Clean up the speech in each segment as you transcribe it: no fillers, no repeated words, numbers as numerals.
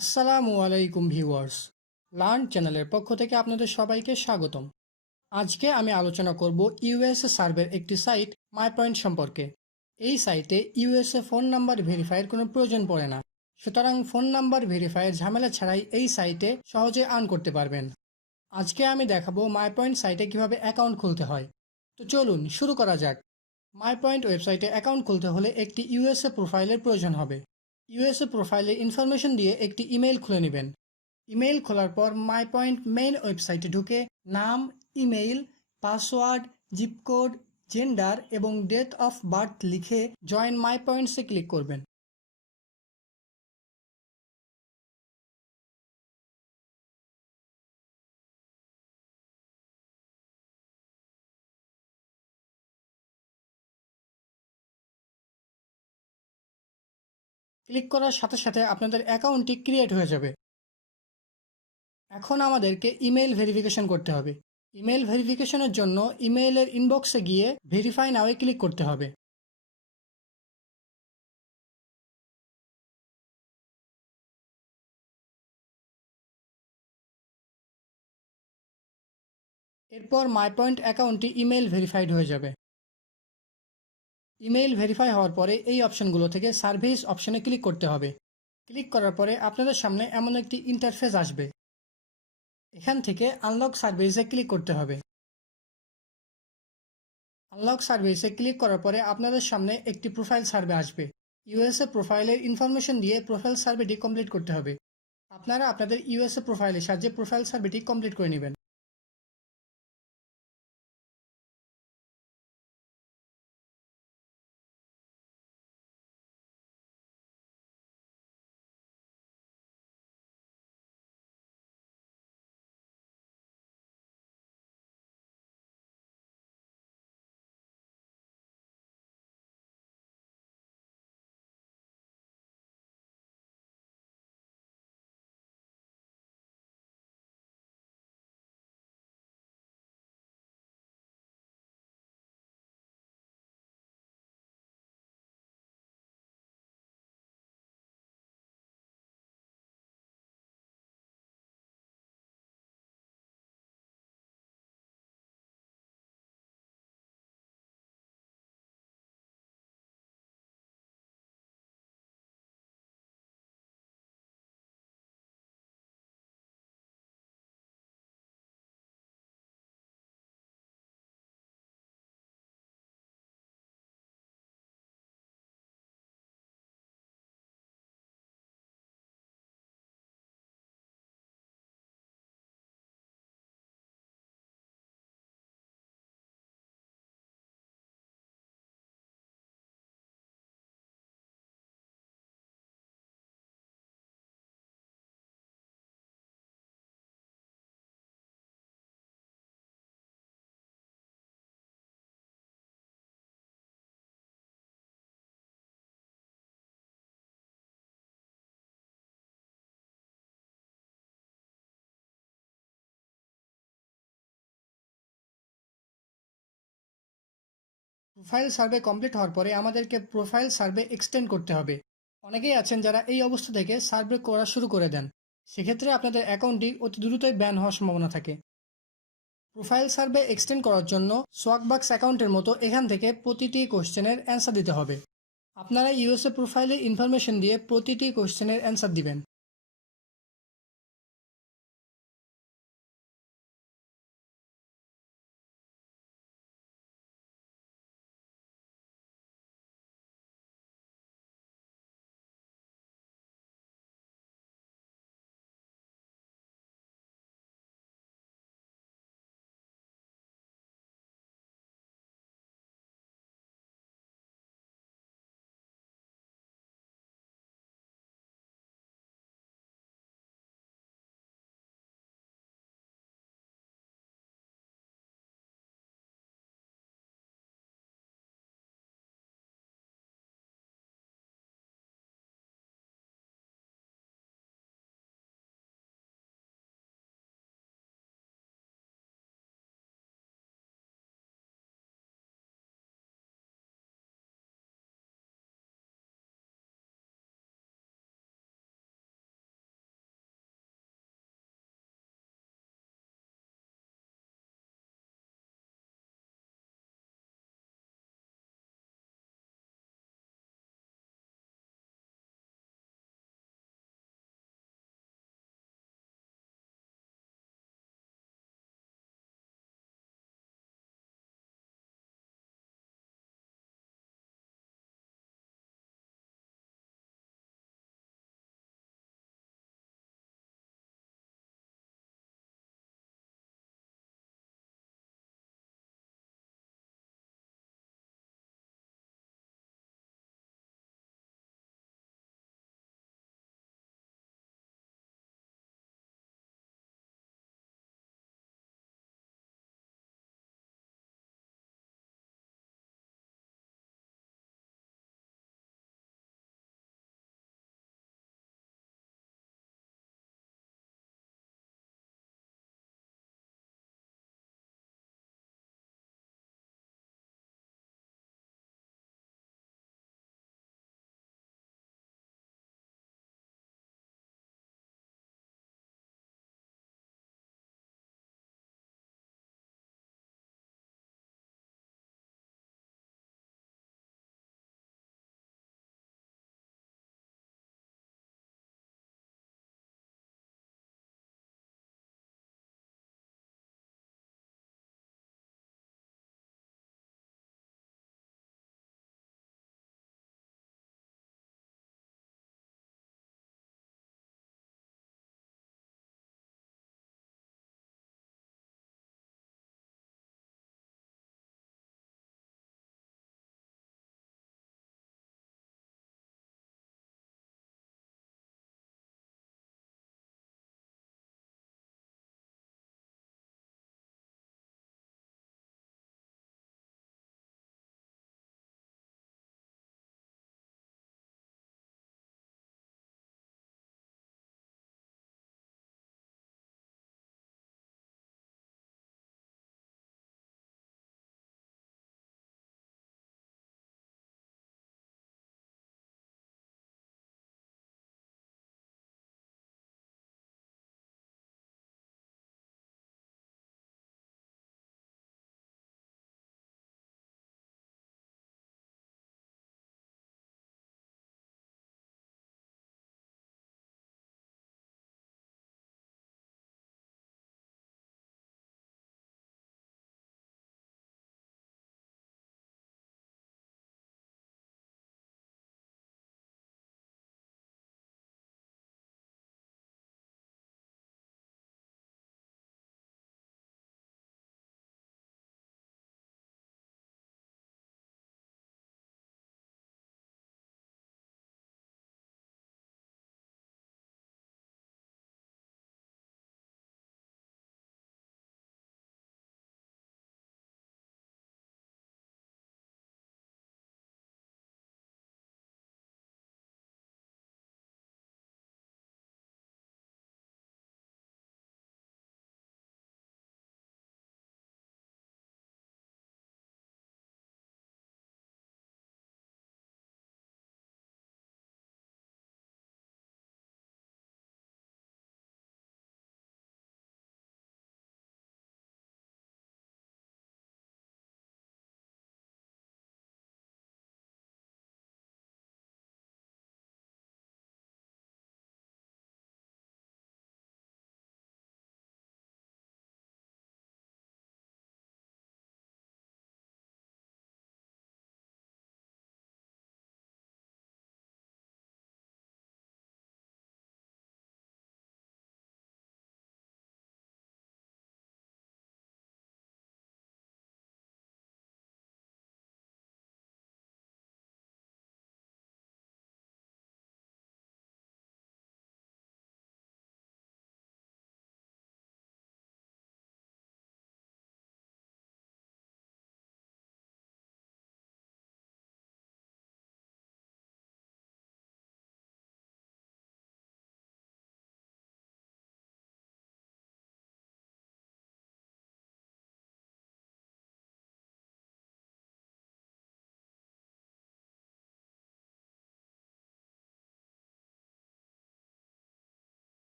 আসসালামু আলাইকুম viewers. Learn চ্যানেলের পক্ষ থেকে আপনাদের সবাইকে স্বাগতম। আজকে আমি আলোচনা করব ইউএসএ সার্ভের একটি সাইট মাইপয়েন্ট সম্পর্কে। এই সাইটে ইউএসএ ফোন নাম্বার ভেরিফাইয়ের কোনো প্রয়োজন পড়ে না, সুতরাং ফোন নাম্বার ভেরিফাইয়ের ঝামেলা ছাড়াই এই সাইটে সহজে আর্ন করতে পারবেন। আজকে আমি দেখাবো মাইপয়েন্ট সাইটে কিভাবে অ্যাকাউন্ট খুলতে হয়। তো চলুন শুরু করা যাক। মাইপয়েন্ট ওয়েবসাইটে অ্যাকাউন্ট খুলতে হলে একটি ইউএসএ প্রোফাইলের প্রয়োজন হবে। ইউএসএ প্রোফাইলে ইনফরমেশন দিয়ে একটি ইমেইল খুলে নেবেন। ইমেইল খোলার পর মাইপয়েন্ট মেইন ওয়েবসাইটে ঢুকে নাম, email, password, zip code, gender এবং ডেট অফ বার্থ লিখে জয়েন মাইপয়েন্টসে ক্লিক করবেন। ক্লিক করার সাথে সাথে আপনাদের অ্যাকাউন্টটি ক্রিয়েট হয়ে যাবে। এখন আমাদেরকে ইমেইল ভেরিফিকেশন করতে হবে। ইমেইল ভেরিফিকেশনের জন্য ইমেইলের ইনবক্সে গিয়ে ভেরিফাই নাওয়ে ক্লিক করতে হবে। এরপর মাইপয়েন্ট অ্যাকাউন্টটি ইমেইল ভেরিফাইড হয়ে যাবে। ইমেইল ভেরিফাই হওয়ার পরে এই অপশনগুলো থেকে সার্ভিস অপশনে ক্লিক করতে হবে। ক্লিক করার পরে আপনাদের সামনে এমন একটি ইন্টারফেস আসবে। এখান থেকে আনলক সার্ভিসে ক্লিক করতে হবে। আনলক সার্ভিসে ক্লিক করার পরে আপনাদের সামনে একটি প্রোফাইল সার্ভে আসবে। ইউএসএ প্রোফাইলের ইনফরমেশন দিয়ে প্রোফাইল সার্ভেটি কমপ্লিট করতে হবে। আপনারা আপনাদের ইউএসএ প্রোফাইলের সাহায্যে প্রোফাইল সার্ভেটি কমপ্লিট করে নেবেন। প্রোফাইল সার্ভে কমপ্লিট হওয়ার পরে আমাদেরকে প্রোফাইল সার্ভে এক্সটেন্ড করতে হবে। অনেকেই আছেন যারা এই অবস্থা থেকে সার্ভে করা শুরু করে দেন, সেক্ষেত্রে আপনাদের অ্যাকাউন্টটি অতি দ্রুতই ব্যান হওয়ার সম্ভাবনা থাকে। প্রোফাইল সার্ভে এক্সটেন্ড করার জন্য সোয়াকবাক্স অ্যাকাউন্টের মতো এখান থেকে প্রতিটি কোশ্চেনের অ্যান্সার দিতে হবে। আপনারা ইউএসএ প্রোফাইলের ইনফরমেশন দিয়ে প্রতিটি কোশ্চেনের অ্যান্সার দিবেন।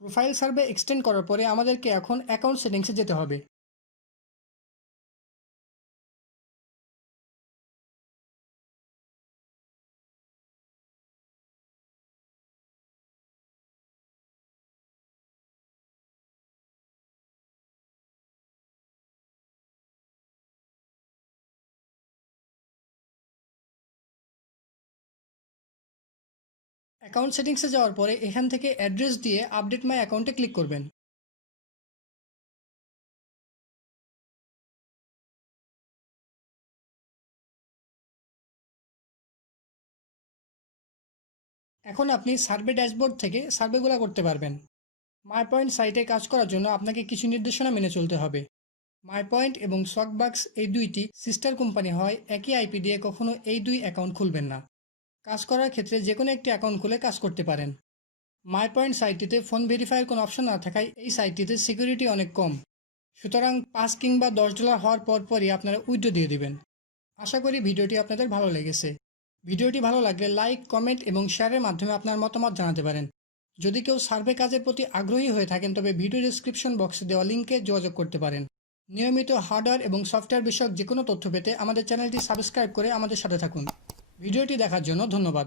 প্রোফাইল সার্ভে এক্সটেন্ড করার পরে আমাদেরকে এখন অ্যাকাউন্ট সেটিংসে যেতে হবে। অ্যাকাউন্ট সেটিংসে যাওয়ার পরে এখান থেকে অ্যাড্রেস দিয়ে আপডেট মাই অ্যাকাউন্টে ক্লিক করবেন। এখন আপনি সার্ভে ড্যাশবোর্ড থেকে সার্ভেগুলো করতে পারবেন। মাই পয়েন্ট সাইটে কাজ করার জন্য আপনাকে কিছু নির্দেশনা মেনে চলতে হবে। মাই পয়েন্ট এবং সকবাক্স এই দুইটি সিস্টার কোম্পানি হয়, একই আইপি দিয়ে কখনো এই দুই অ্যাকাউন্ট খুলবেন না। কাজ করার ক্ষেত্রে যে কোনো একটি অ্যাকাউন্ট খুলে কাজ করতে পারেন। মাই পয়েন্ট সাইটটিতে ফোন ভেরিফাইয়ের কোনো অপশন না থাকায় এই সাইটটিতে সিকিউরিটি অনেক কম, সুতরাং $5 কিংবা $10 হওয়ার পরই আপনারা উইথড্র দিয়ে দিবেন। আশা করি ভিডিওটি আপনাদের ভালো লেগেছে। ভিডিওটি ভালো লাগলে লাইক, কমেন্ট এবং শেয়ারের মাধ্যমে আপনার মতামত জানাতে পারেন। যদি কেউ সার্ভে কাজের প্রতি আগ্রহী হয়ে থাকেন তবে ভিডিও ডেসক্রিপশন বক্সে দেওয়া লিঙ্কে যোগাযোগ করতে পারেন। নিয়মিত হার্ডওয়্যার এবং সফটওয়্যার বিষয়ক যে কোনো তথ্য পেতে আমাদের চ্যানেলটি সাবস্ক্রাইব করে আমাদের সাথে থাকুন। ভিডিওটি দেখার জন্য ধন্যবাদ।